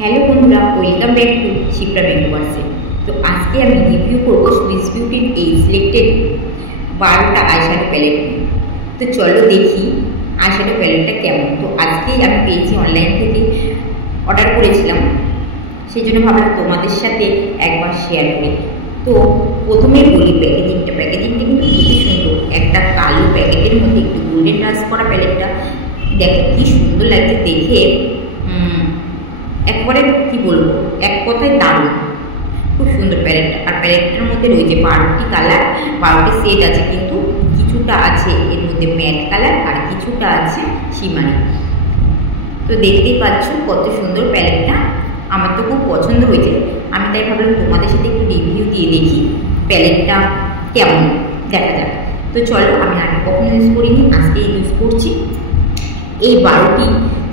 Hello বন্ধুরা, welcome back to Shipra মেকওভার্সে। তো আজকে আমি রিভিউ করবো সুইস বিউটির এই সিলেক্টেড 12টা আইশ্যাডো প্যালেট নিয়ে। তো চলো দেখি আইশ্যাডো প্যালেটটা কেমন। তো আজকেই আমি পেয়েছি, অনলাইন থেকে অর্ডার করেছিলাম, সেই জন্য ভাবলাম তোমাদের সাথে একবার শেয়ার করি। তো প্রথমে বলি প্যাকেজিংটা কিন্তু খুবই সুন্দর। একটা কালো প্যাকেটের মধ্যে একটু গোল্ডেন টাচ করা প্যালেটটা দেখো কি সুন্দর লাগছে দেখে। একবারে কি বলবো, এক কথায় দারুণ, খুব সুন্দর প্যালেটটা। আর প্যালেটটার মধ্যে রয়েছে 12টি কালার, 12টি সেট আছে, কিন্তু কিছুটা আছে এর মধ্যে ম্যাট কালার আর কিছুটা আছে শিমারি। তো দেখতেই পাচ্ছ কত সুন্দর প্যালেটটা, আমার তো খুব পছন্দ হয়েছে। আমি তাই ভাবলাম তোমাদের সাথে একটু রিভিউ দিয়ে দেখি প্যালেটটা কেমন, দেখা যাক। তো চলো, আমি আগে কখনো ইউজ করিনি, আজকে ইউজ করছি। এই 12টি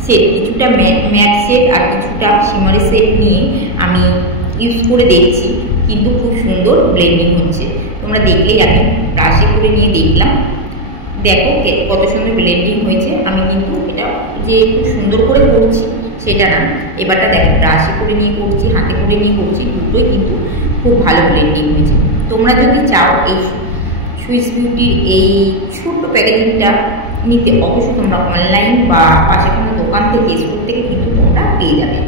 সেট, কিছুটা ম্যাট সেট আর কিছুটা শিমারি সেট নিয়ে আমি ইউজ করে দেখছি, কিন্তু খুব সুন্দর ব্লেন্ডিং হচ্ছে। তোমরা দেখলেই জানি, ব্রাশে করে নিয়ে দেখলাম, দেখো কত সুন্দর ব্লেন্ডিং হয়েছে। আমি কিন্তু এটা যে খুব সুন্দর করে করছি সেটা না, এবারটা দেখো ব্রাশে করে নিয়ে করছি, হাতে করে নিয়ে করছি, দুটোই কিন্তু খুব ভালো ব্লেন্ডিং হয়েছে। তোমরা যদি চাও এই সুইস বিউটির এই ছোট্ট প্যাকেজিংটা নিতে, অবশ্যই তোমরা অনলাইন বা পাশে কোনো দোকান থেকে, স্টোর থেকে কিন্তু তোমরা পেয়ে যাবে।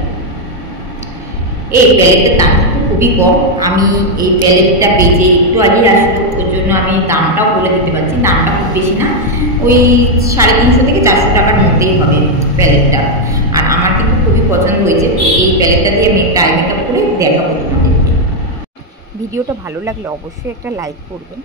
এই প্যালেটটার দাম কিন্তু খুবই কম। আমি এই প্যালেটটা পেয়েছি একটু আগে আসতো, ওর জন্য আমি দামটাও বলে দিতে পারছি। দামটা খুব বেশি না, ওই 350 থেকে 400 টাকার মধ্যেই হবে প্যালেটটা। আর আমার কিন্তু খুবই পছন্দ হয়েছে। এই প্যালেটটা দিয়ে আমি একটা আই মেকআপ করে দেখাবো তোমাদেরকে। ভিডিওটা ভালো লাগলে অবশ্যই একটা লাইক করবেন।